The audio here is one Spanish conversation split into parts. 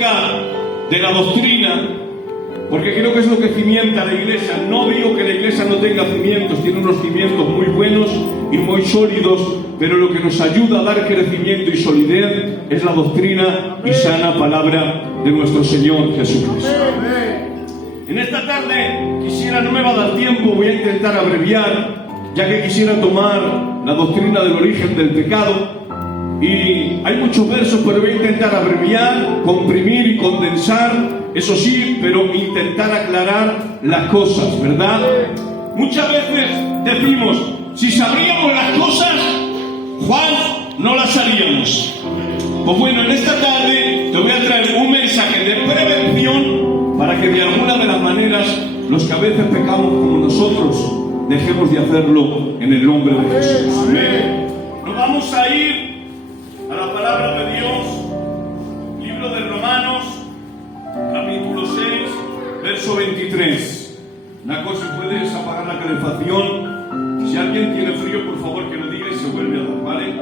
acerca de la doctrina, porque creo que es lo que cimienta la iglesia. No digo que la iglesia no tenga cimientos, tiene unos cimientos muy buenos y muy sólidos, pero lo que nos ayuda a dar crecimiento y solidez es la doctrina y sana palabra de nuestro Señor Jesucristo. En esta tarde quisiera, no me va a dar tiempo, voy a intentar abreviar, ya que quisiera tomar la doctrina del origen del pecado. Y hay muchos versos, pero voy a intentar abreviar, comprimir y condensar, eso sí, pero intentar aclarar las cosas, ¿verdad? Muchas veces decimos, si sabríamos las cosas, Juan, no las haríamos. Pues bueno, en esta tarde te voy a traer un mensaje de prevención para que de alguna de las maneras los que a veces pecamos como nosotros dejemos de hacerlo en el nombre de Jesús. Amén. Nos vamos a ir a la palabra de Dios, libro de Romanos, capítulo 6, verso 23. Una cosa, puedes apagar la calefacción. Si alguien tiene frío, por favor que lo diga y se vuelve a dar, ¿vale?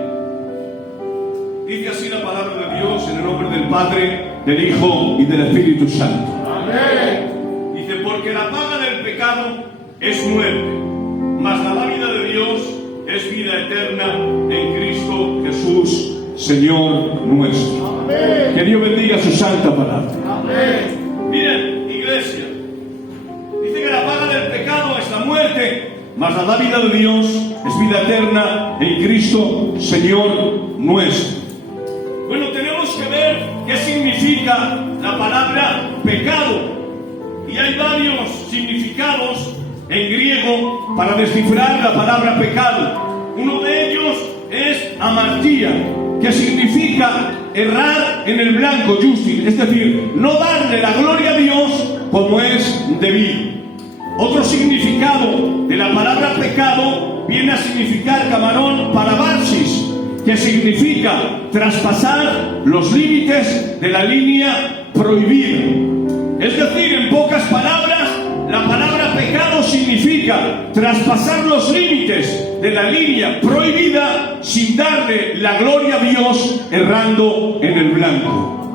Dice así la palabra de Dios en el nombre del Padre, del Hijo y del Espíritu Santo. Amén. Dice, porque la paga del pecado es muerte, mas la dádiva de Dios es vida eterna en Cristo Jesús, Señor nuestro. Amén. Que Dios bendiga su santa palabra. Amén. Miren, iglesia, dice que la paga del pecado es la muerte, mas la dádiva de Dios es vida eterna en Cristo, Señor nuestro. Bueno, tenemos que ver qué significa la palabra pecado. Y hay varios significados en griego para descifrar la palabra pecado. Uno de ellos es amartía, que significa errar en el blanco, justin, es decir, no darle la gloria a Dios como es debido. Otro significado de la palabra pecado viene a significar camarón parabasis, que significa traspasar los límites de la línea prohibida. Es decir, en pocas palabras, la palabra pecado significa traspasar los límites de la línea prohibida sin darle la gloria a Dios, errando en el blanco.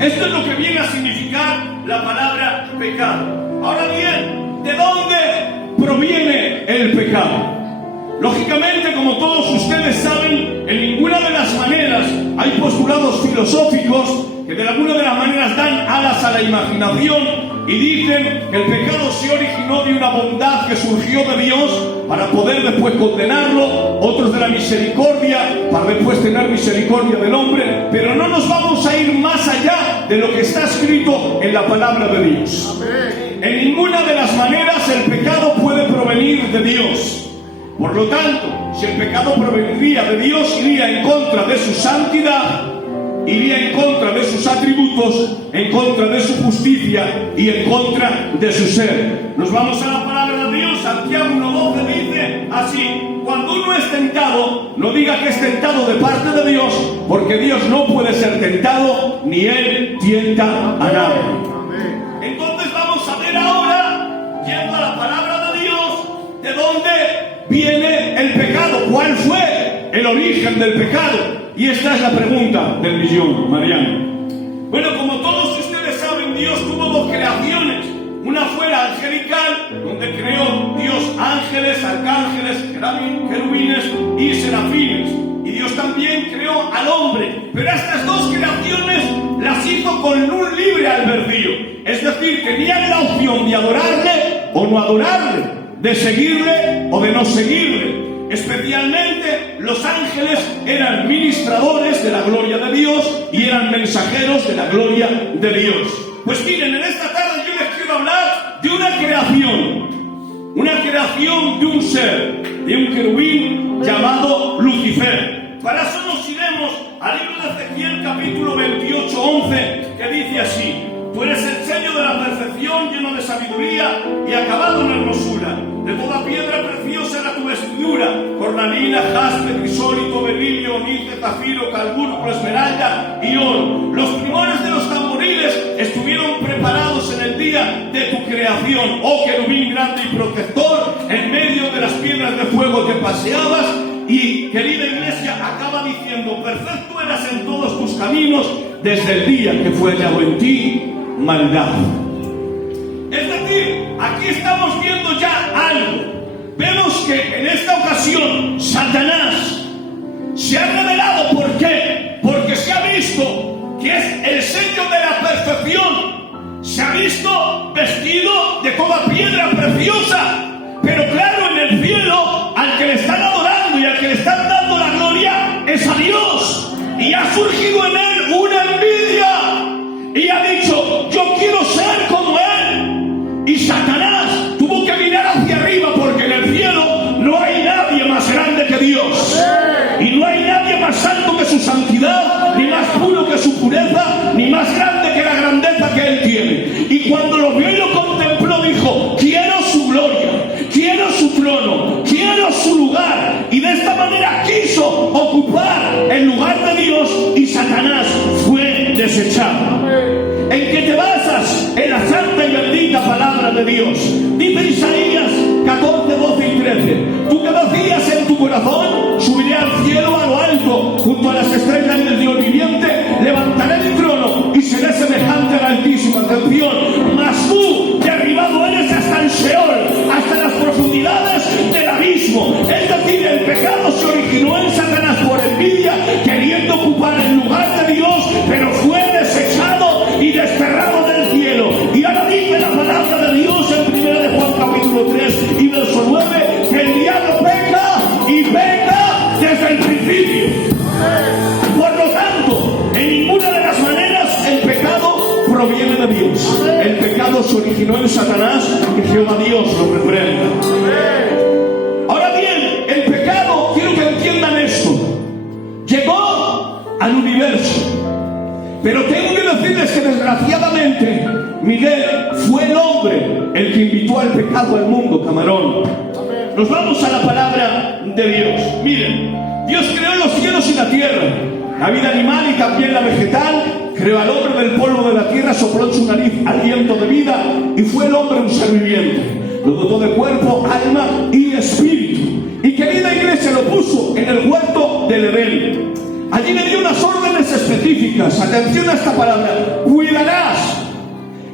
Esto es lo que viene a significar la palabra pecado. Ahora bien, ¿de dónde proviene el pecado? Lógicamente, como todos ustedes saben, en ninguna de las maneras hay postulados filosóficos que de alguna de las maneras dan alas a la imaginación y dicen que el pecado se originó de una bondad que surgió de Dios para poder después condenarlo, otros de la misericordia para después tener misericordia del hombre, pero no nos vamos a ir más allá de lo que está escrito en la palabra de Dios. En ninguna de las maneras el pecado puede provenir de Dios. Por lo tanto, si el pecado provendría de Dios, iría en contra de su santidad, iría en contra de sus atributos, en contra de su justicia y en contra de su ser. Nos vamos a la palabra de Dios. Santiago 1:12 dice así: cuando uno es tentado, no diga que es tentado de parte de Dios, porque Dios no puede ser tentado, ni Él tienta a nadie. Entonces vamos a ver ahora, yendo a la palabra de Dios, de dónde viene el pecado, cuál fue el origen del pecado. Y esta es la pregunta del millón, Mariano. Bueno, como todos ustedes saben, Dios tuvo dos creaciones. Una fue la angelical, donde creó Dios ángeles, arcángeles, querubines y serafines. Y Dios también creó al hombre. Pero estas dos creaciones las hizo con un libre albedrío. Es decir, tenían la opción de adorarle o no adorarle, de seguirle o de no seguirle. Especialmente los ángeles eran ministradores de la gloria de Dios y eran mensajeros de la gloria de Dios. Pues miren, en esta tarde yo les quiero hablar de una creación de un ser, de un querubín llamado Lucifer. Para eso nos iremos al libro de Ezequiel capítulo 28:11, que dice así: tú eres el sello de la perfección, lleno de sabiduría y acabado en hermosura. De toda piedra preciosa era tu vestidura, cornalina, jaspe, crisólito, berilio, onice, zafiro, carburo, esmeralda y oro. Los primores de los tamboriles estuvieron preparados en el día de tu creación, oh querubín grande y protector, en medio de las piedras de fuego que paseabas. Y, querida iglesia, acaba diciendo: perfecto eras en todos tus caminos desde el día que fue hallado en ti maldad. Es decir, aquí estamos viendo ya algo. Vemos que en esta ocasión Satanás se ha revelado. ¿Por qué? Porque se ha visto que es el sello de la perfección. Se ha visto vestido de toda piedra preciosa. Pero claro, en el cielo, al que le están adorando y al que le están dando la gloria es a Dios. Y ha surgido en él una envidia. Y ha dicho, yo quiero ser como él. Y Satanás tuvo que mirar hacia arriba, porque en el cielo no hay nadie más grande que Dios. Y no hay nadie más santo que su santidad, ni más puro que su pureza, ni más grande que la grandeza que él tiene. Y cuando lo vio y lo contempló, dijo, quiero su gloria, quiero su trono, quiero su lugar. Y de esta manera quiso ocupar el lugar de Dios, y Satanás fue desechado. ¿En qué te basas? En la santa y bendita palabra de Dios. Dice Isaías 14, 12 y 13. Tú que decías en tu corazón, subiré al cielo a lo alto, junto a las estrellas del Dios viviente, levantaré mi trono y seré semejante al Altísimo. Atención, mas tú derribado eres hasta el Sheol, hasta las profundidades del abismo. Es decir, el pecado se originó en Satanás por envidia, queriendo ocupar el lugar de Dios, pero fue desechado y desterrado del cielo. Y ahora dice la palabra de Dios en 1 de Juan capítulo 3 y verso 9, que el diablo peca y peca desde el principio. Por lo tanto, en ninguna de las maneras el pecado proviene de Dios. El pecado se originó en Satanás, que Jehová Dios lo reprenda. Ahora bien, el pecado, quiero que entiendan esto, llegó al universo. Pero tengo que decirles que desgraciadamente Miguel fue el hombre el que invitó al pecado al mundo, camarón. Nos vamos a la palabra de Dios. Miren, Dios creó los cielos y la tierra, la vida animal y también la vegetal. Creó al hombre del polvo de la tierra, sopló en su nariz aliento de vida, y fue el hombre un ser viviente. Lo dotó de cuerpo, alma y espíritu. Y querida iglesia, lo puso en el huerto del Edén. Allí le dio unas órdenes específicas. Atención a esta palabra: cuidarás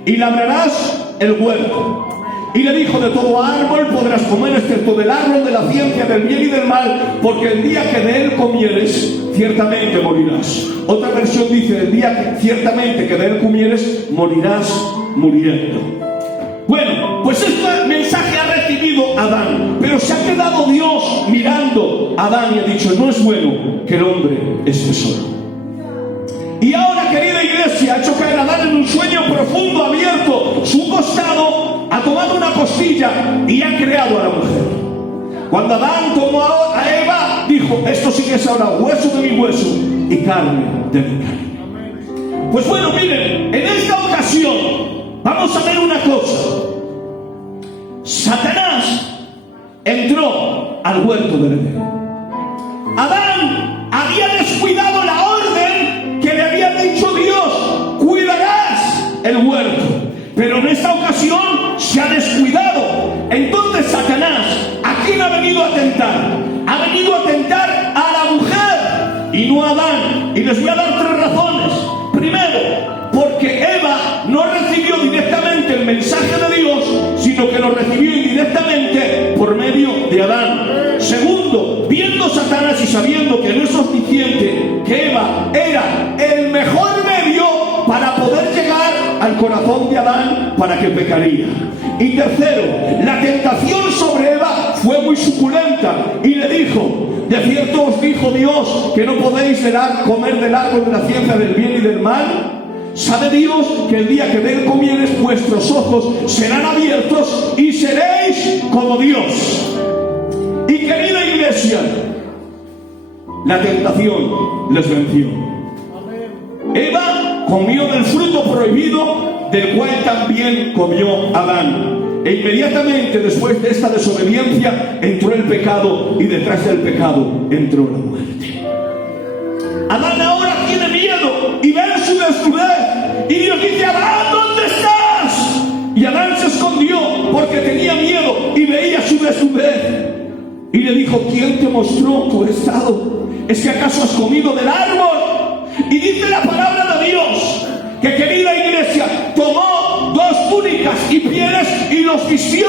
y labrarás el huerto. Y le dijo, de todo árbol podrás comer, excepto del árbol de la ciencia del bien y del mal, porque el día que de él comieres, ciertamente morirás. Otra versión dice, el día que ciertamente que de él comieres, morirás muriendo. Bueno, pues este mensaje ha recibido Adán, pero se ha quedado Dios mirando a Adán y ha dicho, no es bueno que el hombre esté solo. Y ahora, querida iglesia, ha hecho caer a Adán en un sueño profundo, abierto su costado, ha tomado una costilla y ha creado a la mujer. Cuando Adán tomó a Eva, dijo, esto sí que es ahora hueso de mi hueso y carne de mi carne. Pues bueno, miren, en esta ocasión vamos a ver una cosa. Satanás entró al huerto del Edén. Adán había descuidado la orden que le había dicho Dios, cuidarás el huerto. Pero en esta ocasión se ha descuidado. Entonces Satanás, ¿a quién ha venido a tentar? Ha venido a tentar a la mujer y no a Adán. Y les voy a dar 3 razones. Primero, porque Eva no recibió directamente el mensaje de Dios, sino que lo recibió indirectamente por medio de Adán. Segundo, viendo Satanás y sabiendo que no es suficiente, que Eva era el mejor medio para poder llegar al corazón de Adán para que pecaría. Y tercero, la tentación sobre Eva fue muy suculenta y le dijo, de cierto os dijo Dios que no podéis comer del árbol de la ciencia del bien y del mal. ¿Sabe Dios que el día que de él comieres vuestros ojos serán abiertos y seréis como Dios? Y querida iglesia, la tentación les venció. Eva comió del fruto prohibido, del cual también comió Adán. E inmediatamente después de esta desobediencia entró el pecado, y detrás del pecado entró la muerte. Adán ahora tiene miedo y ve su desnudez, y Dios dice, Adán, ¿dónde estás? Y Adán se escondió porque tenía miedo y veía su desnudez. Y le dijo, ¿quién te mostró tu estado? ¿Es que acaso has comido del árbol? Y Y dice la palabra de Dios que, querida iglesia, tomó 2 túnicas y pieles y los vistió.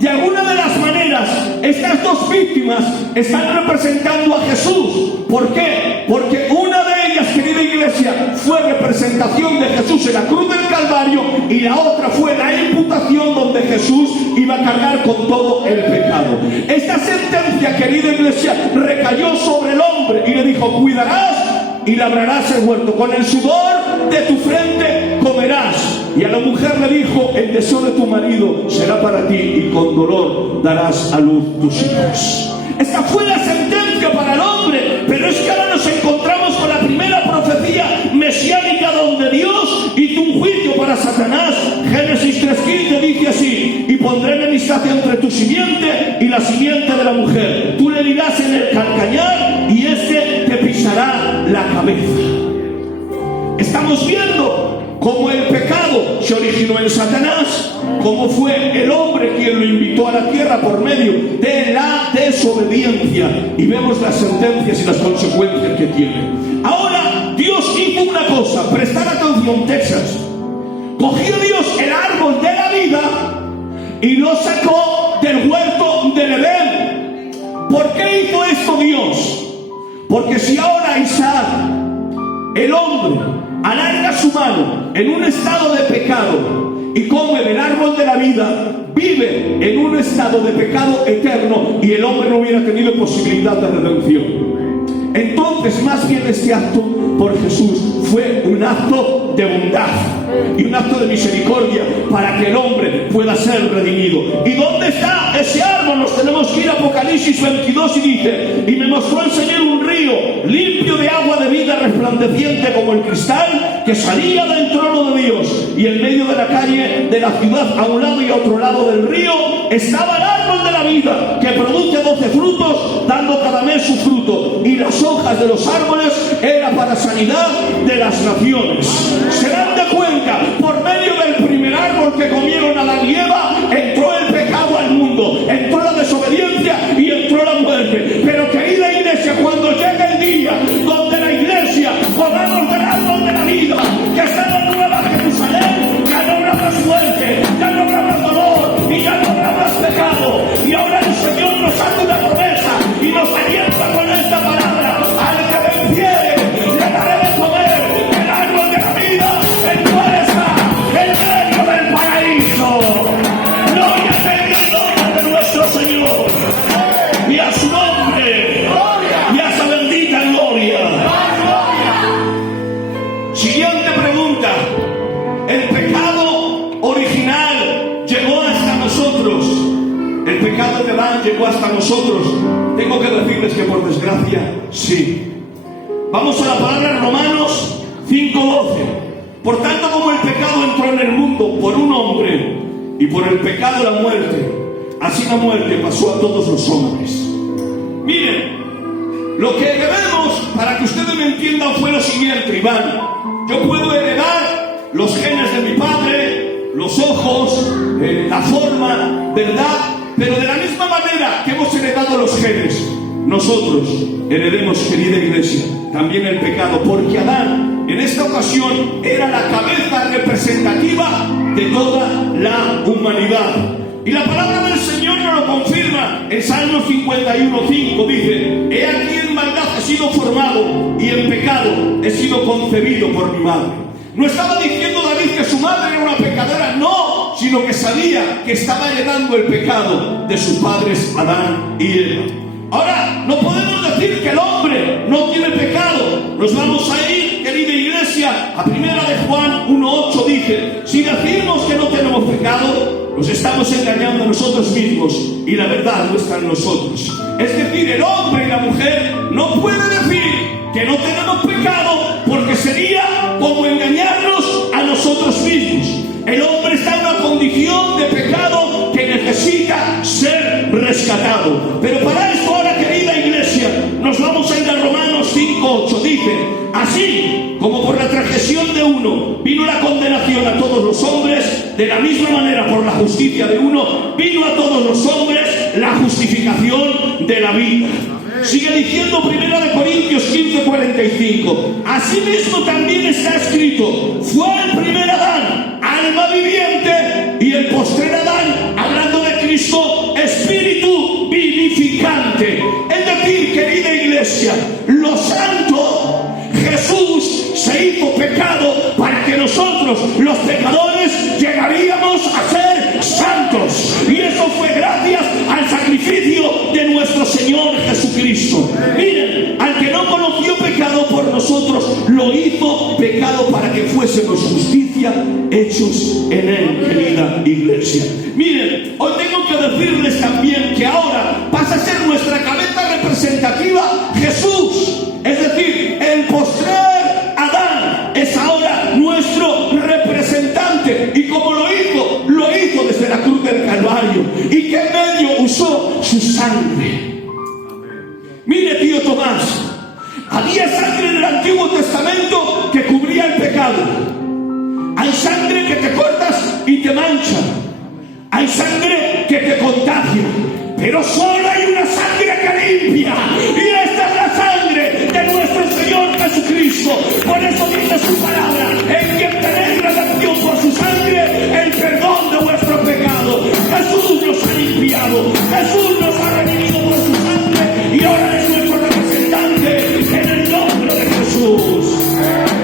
De alguna de las maneras, estas 2 víctimas están representando a Jesús. ¿Por qué? Porque una de ellas, querida iglesia, fue representación de Jesús en la cruz del Calvario, y la otra fue la imputación donde Jesús iba a cargar con todo el pecado. Esta sentencia, querida iglesia, recayó sobre el hombre y le dijo: cuidarás y labrarás el huerto, con el sudor de tu frente comerás. Y a la mujer le dijo: el deseo de tu marido será para ti, y con dolor darás a luz tus hijos. Esta fue la sentencia para el hombre, pero es que ahora nos encontramos con la primera profecía mesiánica donde Dios hizo un juicio para Satanás. Génesis 3:15 dice así: y pondré enemistad entre tu simiente y la simiente de la mujer. Tú le dirás en el calcañar y este te pisará la cabeza. Estamos viendo cómo el pecado se originó en Satanás, cómo fue el hombre quien lo invitó a la tierra por medio de la desobediencia, y vemos las sentencias y las consecuencias que tiene. Ahora Dios hizo una cosa, prestad atención, Texas. Cogió Dios el árbol de la vida y lo sacó del huerto del Edén. ¿Por qué hizo esto Dios? Porque si ahora Isaac, el hombre, alarga su mano en un estado de pecado y come del árbol de la vida, vive en un estado de pecado eterno, y el hombre no hubiera tenido posibilidad de redención. Entonces, más bien, este acto por Jesús fue un acto de bondad y un acto de misericordia para que el hombre pueda ser redimido. ¿Y dónde está ese árbol? Nos tenemos que ir a Apocalipsis 22 y dice: y me mostró el Señor un río limpio de agua de vida, resplandeciente como el cristal, que salía del trono de Dios, y en medio de la calle de la ciudad, a un lado y a otro lado del río, estaba el árbol de la vida, que produce 12 frutos, dando cada mes su fruto, y las hojas de los árboles era para sanidad de las naciones. Se dan de cuenta, por medio del primer árbol que comieron Adán y Eva, entró el pecado al mundo, entró la desobediencia y entró la muerte. Pero, querida iglesia, cuando llega el día donde la iglesia comamos del árbol de la vida, que está en la nueva Jerusalén, ya no habrá más muerte, ya no habrá más dolor y ya no habrá más pecado. Y ahora el Señor nos hace una promesa y nos alienta con esta palabra: al que venciere, le daré de comer el árbol de la vida, el cual está en medio del paraíso. Gloria sea el nombre de nuestro Señor y a su nombre y a esa bendita gloria. Siguiente pregunta: ¿el pecado original llegó hasta nosotros? ¿El pecado de Adán llegó hasta nosotros? Tengo que decirles que, por desgracia, sí. Vamos a la palabra en Romanos 5:12. Por tanto, como el pecado entró en el mundo por un hombre, y por el pecado la muerte, así la muerte pasó a todos los hombres. Miren, lo que debemos, para que ustedes me entiendan, fue lo siguiente, Iván. Yo puedo heredar los genes de mi padre, los ojos, la forma, ¿verdad? Pero de la misma manera que hemos heredado los genes, nosotros heredemos, querida iglesia, también el pecado, porque Adán en esta ocasión era la cabeza representativa de toda la humanidad. Y la palabra del Señor nos lo confirma en Salmo 51:5. Dice: he aquí en maldad he sido formado, y en pecado he sido concebido por mi madre. No estaba diciendo David que su madre era una pecadora, no, sino que sabía que estaba heredando el pecado de sus padres Adán y Eva. Ahora, no podemos decir que el hombre no tiene pecado. Nos vamos a ir, querida iglesia, a 1 de Juan 1:8. Dice: si decimos que no tenemos pecado, nos estamos engañando a nosotros mismos, y la verdad no está en nosotros. Es decir, el hombre y la mujer no pueden decir que no tenemos pecado, porque sería como engañarnos a nosotros mismos. El hombre está en una condición de pecado que necesita ser rescatado. Pero para esto, ahora, querida iglesia, nos vamos a ir a Romanos 5:8. Dice: así como por la transgresión de uno vino la condenación a todos los hombres, de la misma manera por la justicia de uno vino a todos los hombres la justificación de la vida. Sigue diciendo 1 Corintios 15:45. Asimismo también está escrito: fue el primer Adán, alma viviente, y el postrer Adán, hablando de Cristo, espíritu vivificante. Es decir, querida iglesia, lo santo, Jesús se hizo pecado para que nosotros, los pecadores, llegaríamos a ser santos. Y eso fue gracias al sacrificio de nuestro Señor Jesucristo. Miren, al que no conoció pecado por nosotros, lo hizo pecado para que fuésemos justicia hechos en él, querida iglesia. Miren, hoy tengo que decirles también que ahora pasa a ser nuestra cabeza representativa Jesús. Es decir, el postrer Adán es ahora nuestro representante. Y como lo hizo desde la cruz del Calvario. ¿Y qué medio usó? Su sangre. Mire, tío Tomás, había sangre en el Antiguo Testamento que cubría el pecado. Hay sangre que te cortas y te mancha. Hay sangre que te contagia. Pero solo hay una sangre que limpia. Y esta es la sangre de nuestro Señor Jesucristo. Por eso dice su palabra: en quien tenéis redención por su sangre, el perdón de vuestro pecado. Jesús nos ha limpiado. Jesús nos ha redimido por su sangre. Y ahora es nuestro representante en el nombre de Jesús.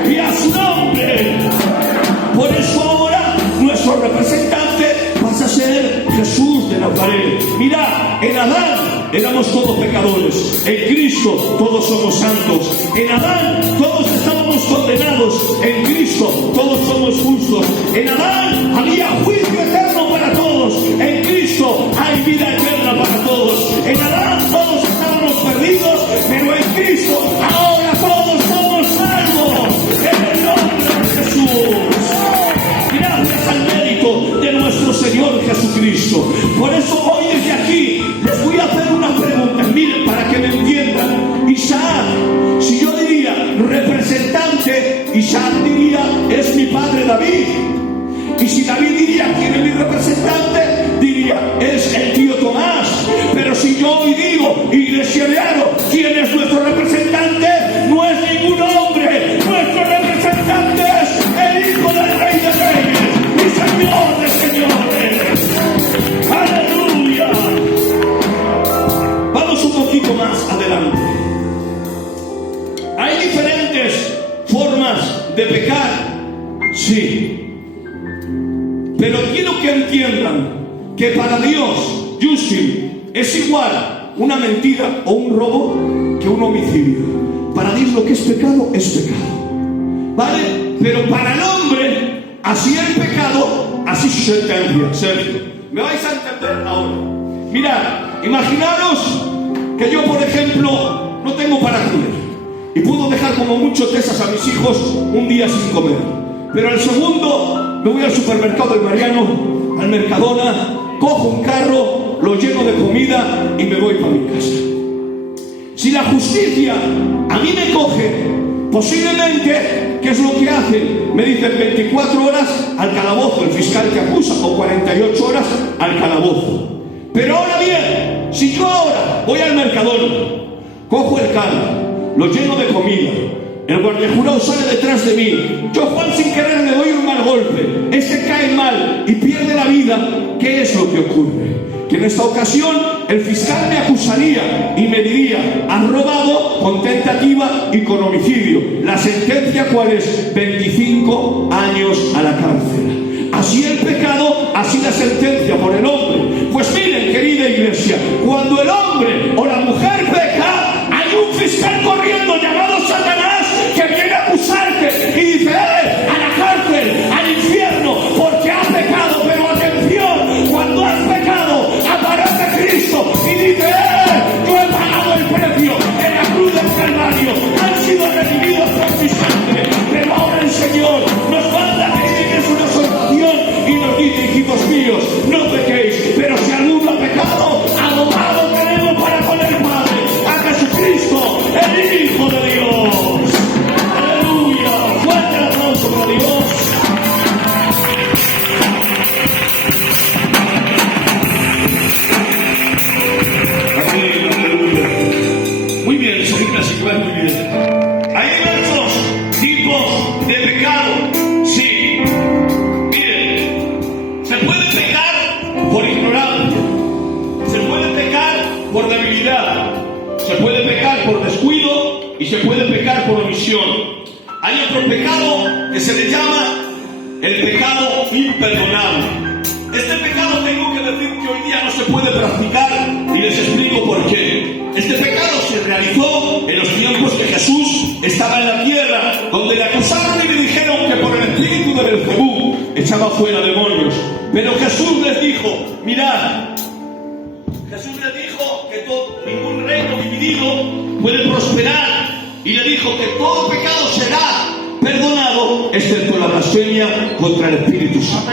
Y a su nombre. Por eso ahora nuestro representante pasa a ser Jesús de Nazaret. Mirad, en Adán éramos todos pecadores. En Cristo todos somos santos. En Adán todos estábamos condenados. En Cristo todos somos justos. En Adán había juicio eterno para todos. En Cristo hay vida eterna para todos. En Adán todos estábamos perdidos, pero en Cristo ahora todos somos salvos. En el nombre de Jesús. Gracias al mérito de nuestro Señor Jesucristo. Por eso hoy desde aquí les voy a hacer una pregunta. Miren, para que me entiendan. Isaac, si yo diría representante, Isaac diría: es mi padre David. Y si David diría: ¿quién es mi representante?, diría: es el tío Tomás. Pero si yo hoy digo, iglesiano, ¿quién es nuestro representante? No es ningún hombre. Nuestro representante es el Hijo del Rey de Reyes y Señor de Señores. ¡Aleluya! Vamos un poquito más adelante. ¿Hay diferentes formas de pecar? Sí. Pero quiero que entiendan que para Dios, Justin, es igual una mentira o un robo que un homicidio. Para Dios lo que es pecado, ¿vale? Pero para el hombre, así el pecado, así su sentencia. Sergio, ¿me vais a entender ahora? Mirad, imaginaros que yo, por ejemplo, no tengo para comer y puedo dejar como muchos tesas a mis hijos un día sin comer. Pero al segundo me voy al supermercado de Mariano, al Mercadona, cojo un carro, lo lleno de comida y me voy para mi casa. Si la justicia a mí me coge, posiblemente, ¿qué es lo que hacen? Me dicen 24 horas al calabozo, el fiscal te acusa, o 48 horas al calabozo. Pero ahora bien, si yo ahora voy al Mercadona, cojo el carro, lo lleno de comida, el guardia jurado sale detrás de mí, yo, Juan, sin querer le doy un mal golpe, este cae mal y pierde la vida, ¿qué es lo que ocurre? Que en esta ocasión el fiscal me acusaría y me diría: has robado con tentativa y con homicidio. ¿La sentencia cuál es? 25 años a la cárcel. Así el pecado, así la sentencia por el hombre. Pues miren, querida iglesia, cuando el hombre o la mujer peca, hay un fiscal corriendo llamado Satanás que viene a acusarte y dice: a la cárcel, al infierno, porque has pecado. Pero atención, cuando has pecado, aparece Cristo y dice: yo he pagado el precio en la cruz del Calvario, han sido redimidos por mi sangre. Pero ahora el Señor nos manda que es una salvación y nos dice: hijitos míos, no pequéis. Pero si alguno ha pecado, abogado tenemos para con el Padre, a Jesucristo, el Hijo de Dios. por ignorancia, se puede pecar por debilidad, se puede pecar por descuido y se puede pecar por omisión. Hay otro pecado que se le llama el pecado imperdonable. Este pecado tengo que decir que hoy día no se puede practicar y les explico por qué. Este pecado se realizó en los tiempos que Jesús estaba en la tierra, donde le acusaron y le dijeron que por el espíritu de Belcebú echaba fuera demonios. Pero Jesús les dijo, mirad, Jesús les dijo que ningún reino dividido puede prosperar, y le dijo que todo pecado será perdonado, excepto la blasfemia contra el Espíritu Santo.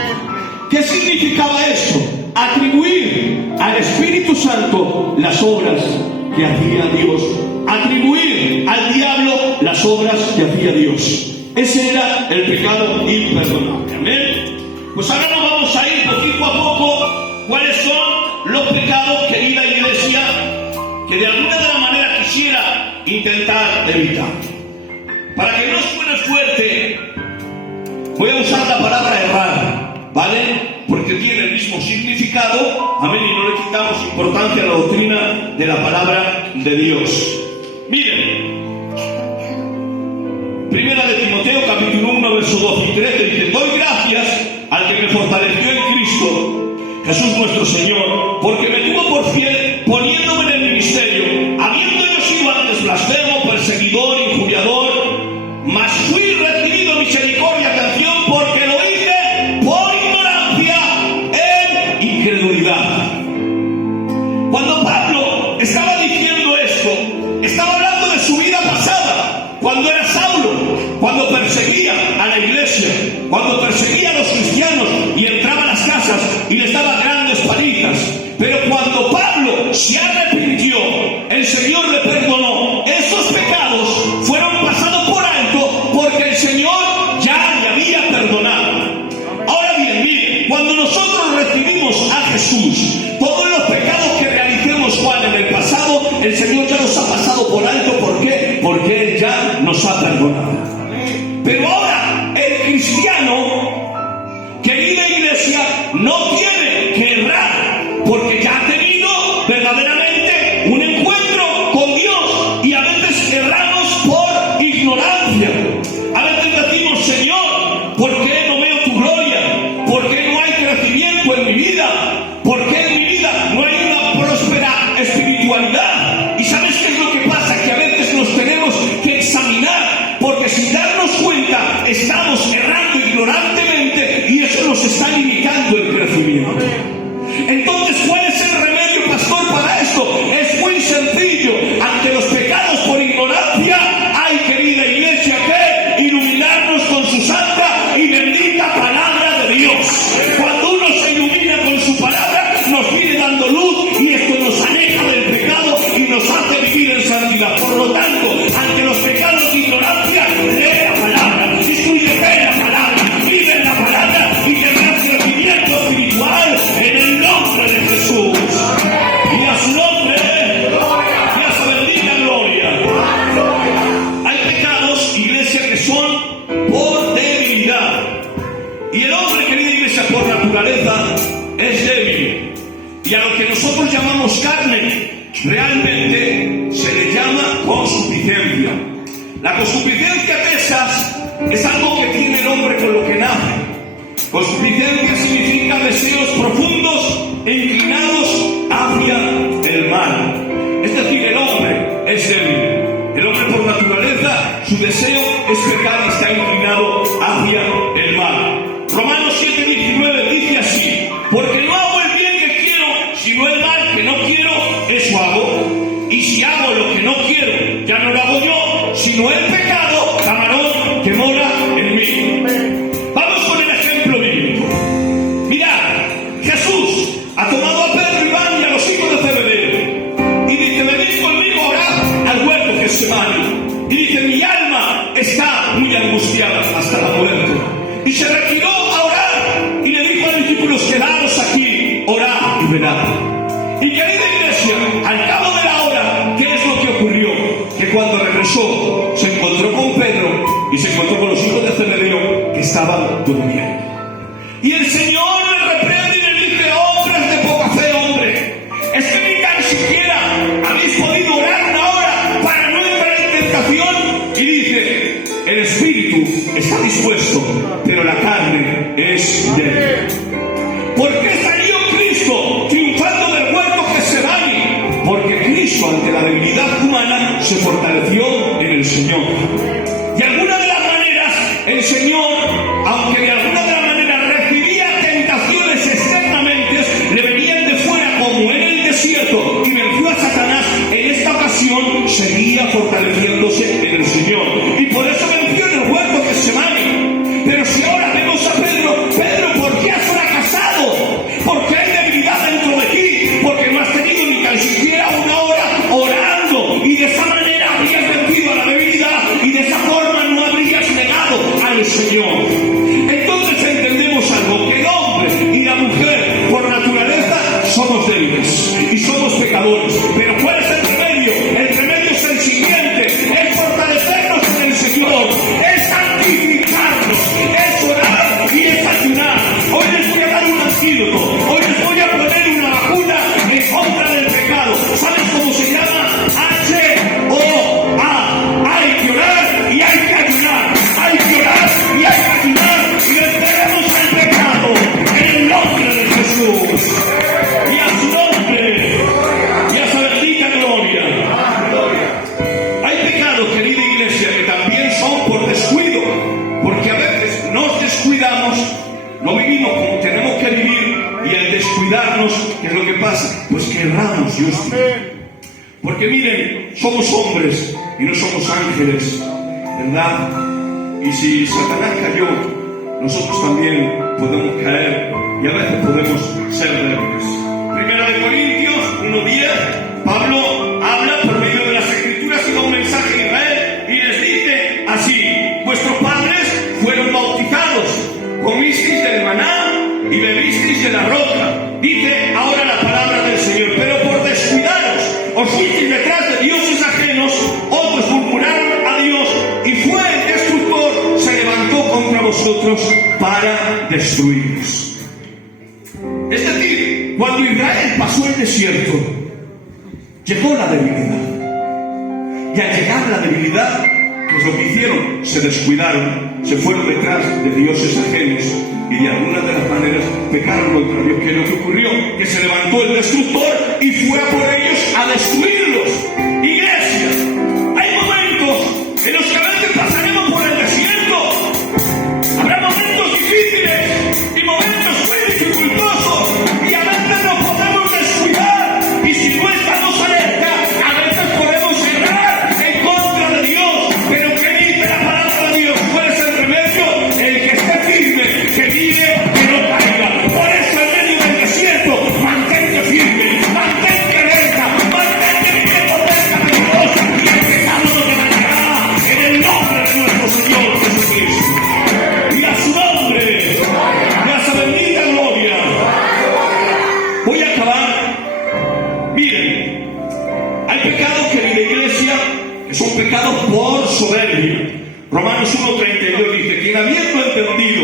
¿Qué significaba esto? Atribuir al Espíritu Santo las obras que hacía Dios. Atribuir al diablo las obras que hacía Dios. Ese era el pecado imperdonable. ¿Amén? Pues ahora nos vamos a ir poquito a poco cuáles son los pecados, querida iglesia, que de alguna de la manera quisiera intentar evitar. Para que no suene fuerte, voy a usar la palabra errar, ¿vale? Porque tiene el mismo significado, amén, y no le quitamos importancia a la doctrina de la palabra de Dios. Miren, Primera de Timoteo, capítulo 1, verso 12 y 13, dice: doy gracias al que me fortaleció en Cristo, Jesús nuestro Señor, porque me tuvo por fiel, poniéndome en el ministerio, habiendo yo sido antes blasfemo, perseguidor, injuriador, mas fui recibido misericordia, atención, porque lo hice por ignorancia en incredulidad. Cuando Pablo estaba diciendo esto, estaba hablando de su vida pasada, cuando era Saulo, cuando perseguía a la iglesia, cuando perseguía a los cristianos y entraba a las casas y les daba grandes palizas. Pero cuando Pablo se arrepintió, el Señor le perdonó. Esos pecados fueron pasados por alto porque el Señor ya le había perdonado. Ahora bien, miren, cuando nosotros recibimos a Jesús, todos los pecados que realicemos, Juan, en el pasado, el Señor ya nos ha pasado por alto. ¿Por qué? Porque Él ya nos ha perdonado. Pero ahora, el cristiano, querida iglesia, no tiene que errar, porque ya ha tenido verdaderamente un encuentro con Dios, y a veces erramos por ignorancia. A veces decimos: Señor, ¿por qué no veo tu gloria? ¿Por qué no hay crecimiento en mi vida? ¿Por qué en mi vida no hay una próspera espiritualidad? ¿Y sabes qué es lo que pasa? Que a veces nos tenemos que examinar, porque sin darnos cuenta estamos errando ignorantemente y eso nos está limitando el crecimiento. Entonces, ¿cuál es el remedio, pastor, para esto? Es muy sencillo. Ante los pecados por ignorancia, hay, querida iglesia, que iluminarnos con su santa y bendita palabra de Dios. Cuando uno se ilumina con su palabra, nos viene dando luz y esto nos aleja del pecado y nos hace vivir en santidad. Por lo tanto, ante los pecados de ignorancia, lee la palabra, instrúyete la palabra, vive la palabra y tendrás crecimiento espiritual en el nombre de Jesús. Y a su nombre, y a su bendita gloria. Hay pecados, iglesia, que son por debilidad. Y el hombre, querida iglesia, por naturaleza es débil. Y a lo que nosotros llamamos carne, realmente se le llama concupiscencia. La concupiscencia de esas es algo que tiene el hombre con lo que nace. Concupiscencia significa deseos profundos e inclinados hacia el mal. Es decir, el hombre es débil. El hombre por naturaleza, su deseo es pecar y está inclinado hacia el mal. Romanos 7:19 dice así: porque no hago el bien que quiero, sino el mal que no quiero, eso hago. Y si hago lo que no quiero, ya no lo hago yo, sino el pecado, camarón, que mora en mí. Vamos con el ejemplo bíblico. Mirad, Jesús ha tomado a Pedro, Iván y a los hijos de Zebedeo y dice: venid conmigo a orar al huerto Getsemaní. Y dice: mi alma está muy angustiada hasta la muerte. Y se retiró a orar y le dijo a los discípulos: quedaos aquí, orad y velad. Y querida iglesia, al cabo de la hora, ¿qué es lo que ocurrió? Que cuando regresó se encontró con Pedro y se encontró con los hijos de Zebedeo que estaban durmiendo. Y el Señor le reprende y le dice: hombres de dispuesto, pero la carne es débil. ¿Por qué salió Cristo triunfando del huerto Getsemaní? Porque Cristo, ante la debilidad humana, se fortaleció en el Señor. De alguna de las maneras, el Señor, aunque de alguna de las maneras recibía tentaciones externamente, le venían de fuera como en el desierto, y venció a Satanás, en esta ocasión seguía fortaleciéndose en el Señor. Y por eso venció en el huerto Getsemaní. Pero si ahora vemos a Pedro, Pedro, ¿por qué has fracasado? Porque hay debilidad dentro de ti, porque no has tenido ni tan siquiera una hora orando, y de esa manera habrías vencido a la debilidad, y de esa forma no habrías negado al Señor. Entonces entendemos algo, que el hombre y la mujer por naturaleza somos débiles y somos pecadores. Pero ¿cuál es el remedio? El remedio es el siguiente: es fortalecernos en el Señor, es santificarnos, es orar y es ayunar. Hoy les voy a dar un antídoto, hoy les voy a poner una vacuna en contra del pecado. ¿Sabes cómo se llama? H-O-A. Hay que orar y hay que ayunar. Hay que orar y hay que ayunar, y venceremos al pecado en el nombre de Jesús. Y a su nombre, y a su bendita gloria. Hay pecados, querida iglesia, que también son por descuido, porque a veces nos descuidamos, no vivimos como tenemos que vivir, y al descuidarnos, ¿qué es lo que pasa? Pues que erramos, Dios mío. Porque miren, somos hombres y no somos ángeles, ¿verdad? Y si Satanás cayó, nosotros también podemos caer, y a veces podemos ser débiles. Primera de Corintios 1:10, Pablo habla por medio de las Escrituras y da un mensaje a Israel y les dice así: vuestros padres fueron bautizados, comisteis del maná y bebisteis de la roca. Dice ahora la palabra del Señor: pero por descuidaros os fuisteis detrás de dioses ajenos, otros murmuraron a Dios, y fue el destructor, se levantó contra vosotros para destruiros. Es decir, cuando Israel pasó el desierto, llegó la debilidad. Y al llegar la debilidad, pues lo que hicieron, se descuidaron, se fueron detrás de dioses ajenos, y de alguna de las maneras pecaron contra Dios. ¿Qué es lo que ocurrió? Que se levantó el destructor y fue a por ellos a destruirlos. Iglesia, hay momentos en los que a veces pasaremos por el desierto. Habrá momentos difíciles y momentos muy dificultosos, y a veces nos podemos descuidar, y si no estamos alerta, a veces podemos errar en contra de Dios. Pero ¿qué dice la palabra de Dios? ¿Cuál es el remedio? El que esté firme, que vive, que no caiga. Por eso en medio del desierto, mantente firme, mantente alerta, mantente viviendo cerca de Dios, y el pecado no te dañará, en el nombre de nuestro Señor Jesucristo. Y a su nombre, y a su bendita gloria. Voy a acabar. Miren, hay pecados, querida iglesia, que son pecados por soberbia. Romanos 1:32 dice: quien habiendo entendido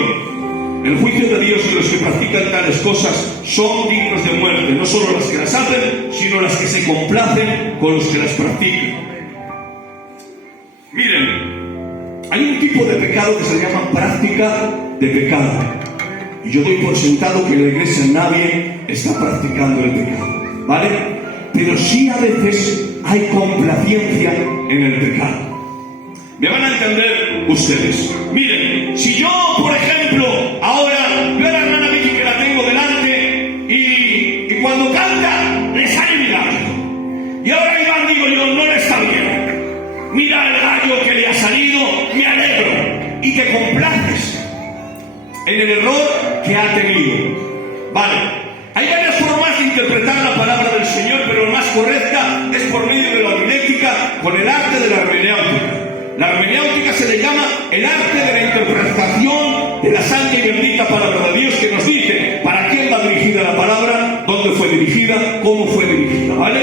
el juicio de Dios y los que practican tales cosas son dignos de muerte, no solo las que las hacen, sino las que se complacen con los que las practican. Miren, hay un tipo de pecado que se llama práctica de pecado, y yo doy por sentado que en la iglesia nadie está practicando el pecado, ¿vale? Pero sí a veces hay complacencia en el pecado. Me van a entender ustedes. Miren, si yo, por ejemplo, ahora veo a la hermana Vicky, que la tengo delante, y cuando canta le sale mi gallo, y ahora Iván, digo yo, no le está bien. Mira el gallo que le ha salido, me alegro, y te complaces en el error que ha tenido. Vale, hay varias formas de interpretar la palabra del Señor, pero la más correcta es por medio de la homilética, con el arte de la hermenéutica. La hermenéutica se le llama el arte de la interpretación de la santa y bendita palabra de Dios, que nos dice para quién va dirigida la palabra, dónde fue dirigida, cómo fue dirigida, ¿vale?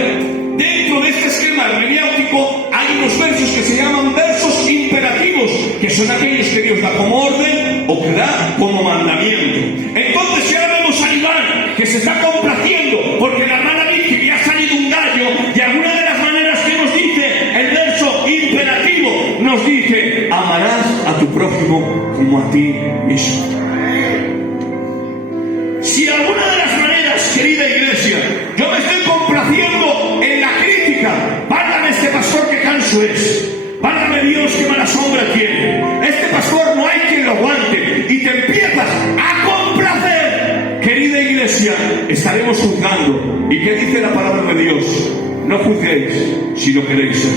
Dentro de este esquema hermenéutico hay unos versos que se llaman versos imperativos, que son aquellos que Dios da como orden o que da como mandamiento. Entonces, si ahora vemos a Iván que se está complaciendo porque la hermana Vicky le ha salido un gallo, de alguna de las maneras que nos dice el verso imperativo, nos dice: amarás a tu prójimo como como a ti mismo. Si de alguna de las maneras, querida iglesia, yo me estoy complaciendo en la crítica, válgame este pastor que canso es, válgame Dios que mala sombra tiene, este pastor no hay quien lo aguante, y te empiezas a complacer, querida iglesia, estaremos juzgando. ¿Y qué dice la palabra de Dios? No juzguéis si no queréis ser.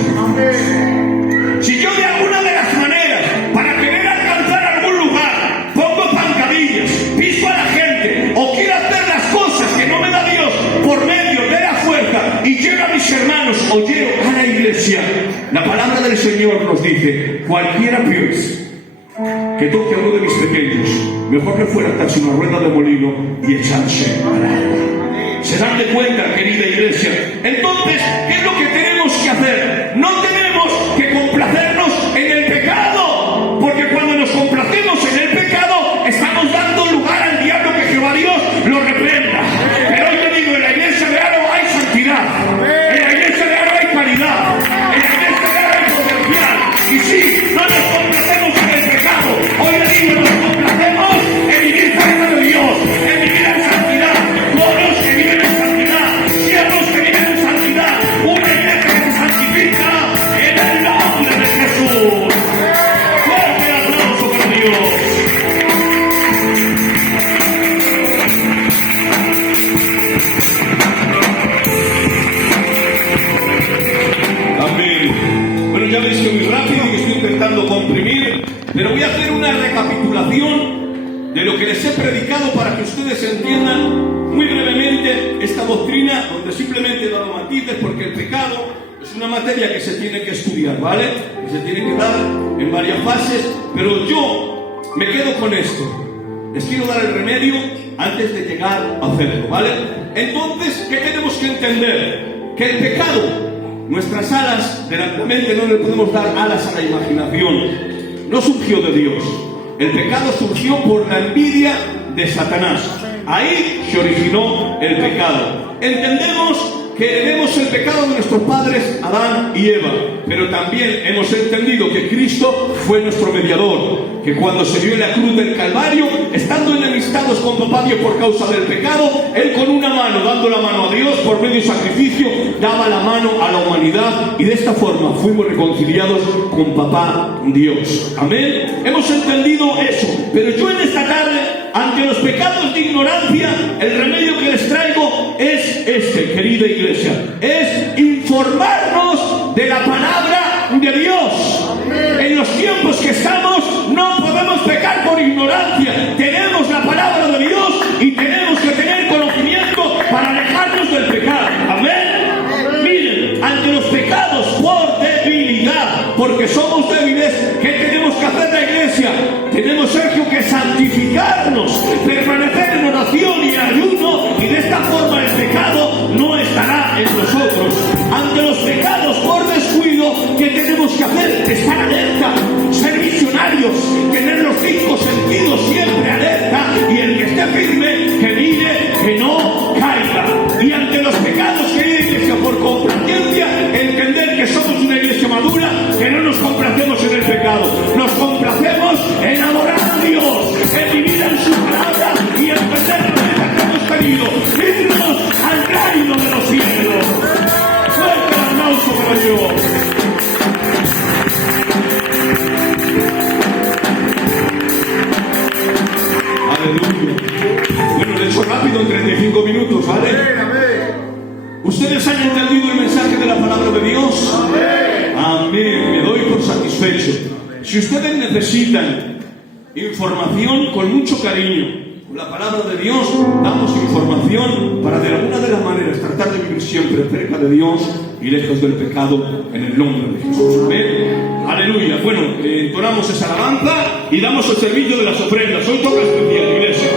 Si yo de alguna de las maneras, para querer alcanzar algún lugar, pongo zancadillas, piso a la gente, o quiero hacer las cosas que no me da Dios por medio de la fuerza, y llevo a mis hermanos o llevo a la iglesia, la palabra del Señor nos dice: cualquiera pues que toque a uno de mis pequeños, mejor le fuera atarse una rueda de molino y echarse al agua. ¿Se dan de cuenta, querida iglesia? Entonces, ¿qué es lo que tenemos que hacer? No tenemos que complacernos en el pecado, porque cuando nos complacemos en el pecado, estamos dando lugar al diablo, que Jehová Dios lo reprenda. Pero hoy te digo, en la iglesia de Aro hay santidad, en la iglesia de Aro hay caridad, en la iglesia de Aro hay potencial. Y sí, no nos complacemos en el pecado, hoy le digo, nos complacemos en vivir cerca de Dios, en vivir en santidad, todos que viven en santidad, siervos que viven en santidad, una iglesia que se santifica en el nombre de Jesús. Fuerte el aplauso para Dios. Amén. Bueno, ya veis que muy rápido y que estoy intentando comprimir, pero voy a hacer una recapitulación de lo que les he predicado para que ustedes entiendan muy brevemente esta doctrina, donde simplemente he dado matices, porque el pecado es una materia que se tiene que estudiar, ¿vale? Que se tiene que dar en varias fases, pero yo me quedo con esto. Les quiero dar el remedio antes de llegar a hacerlo, ¿vale? Entonces, ¿qué tenemos que entender? Que el pecado, nuestras alas de la mente, no le podemos dar alas a la imaginación. No surgió de Dios. El pecado surgió por la envidia de Satanás. Ahí se originó el pecado. Entendemos que heredemos el pecado de nuestros padres Adán y Eva, pero también hemos entendido que Cristo fue nuestro mediador, que cuando se vio en la cruz del Calvario, estando enemistados con papá Dios por causa del pecado, Él con una mano, dando la mano a Dios por medio de sacrificio, daba la mano a la humanidad, y de esta forma fuimos reconciliados con papá Dios. Amén. Hemos entendido eso, pero yo en esta tarde, ante los pecados de ignorancia, el remedio que les traigo es este, querida iglesia, es informarnos de la palabra de Dios. En los tiempos que estamos, no podemos pecar por ignorancia. Tenemos la palabra de Dios y tenemos que tener conocimiento para alejarnos del pecado. Amén. Miren, ante los pecados por debilidad, porque somos débiles, ¿qué tenemos que hacer la iglesia? Tenemos, Sergio, que santificarnos, permanecer en oración y en ayuno, y de esta forma el pecado no estará en nosotros. Ante los pecados por descuido, ¿qué tenemos que hacer? Estar alerta, ser visionarios, tener los 5 sentidos siempre alerta, y el que esté firme, que mire que no caiga. Y ante los pecados, querida iglesia, por complacencia, entender que somos una iglesia madura, que no nos complacemos en el pecado, nos complacemos en adorar a Dios, en vivir en su palabra y entender la vida que hemos tenido, irnos al reino de los cielos. Fuerte el aplauso para Dios. Aleluya. Bueno, le he hecho rápido en 35 minutos, ¿vale? ¿Ustedes han entendido el mensaje de la palabra de Dios? Amén. Me doy por satisfecho. Si ustedes necesitan información, con mucho cariño, con la palabra de Dios damos información para de alguna de las maneras tratar de vivir siempre cerca de Dios y lejos del pecado, en el nombre de Jesús. Amén. Aleluya. Bueno, entonamos esa alabanza y damos el servicio de las ofrendas. Hoy toca especial, iglesia.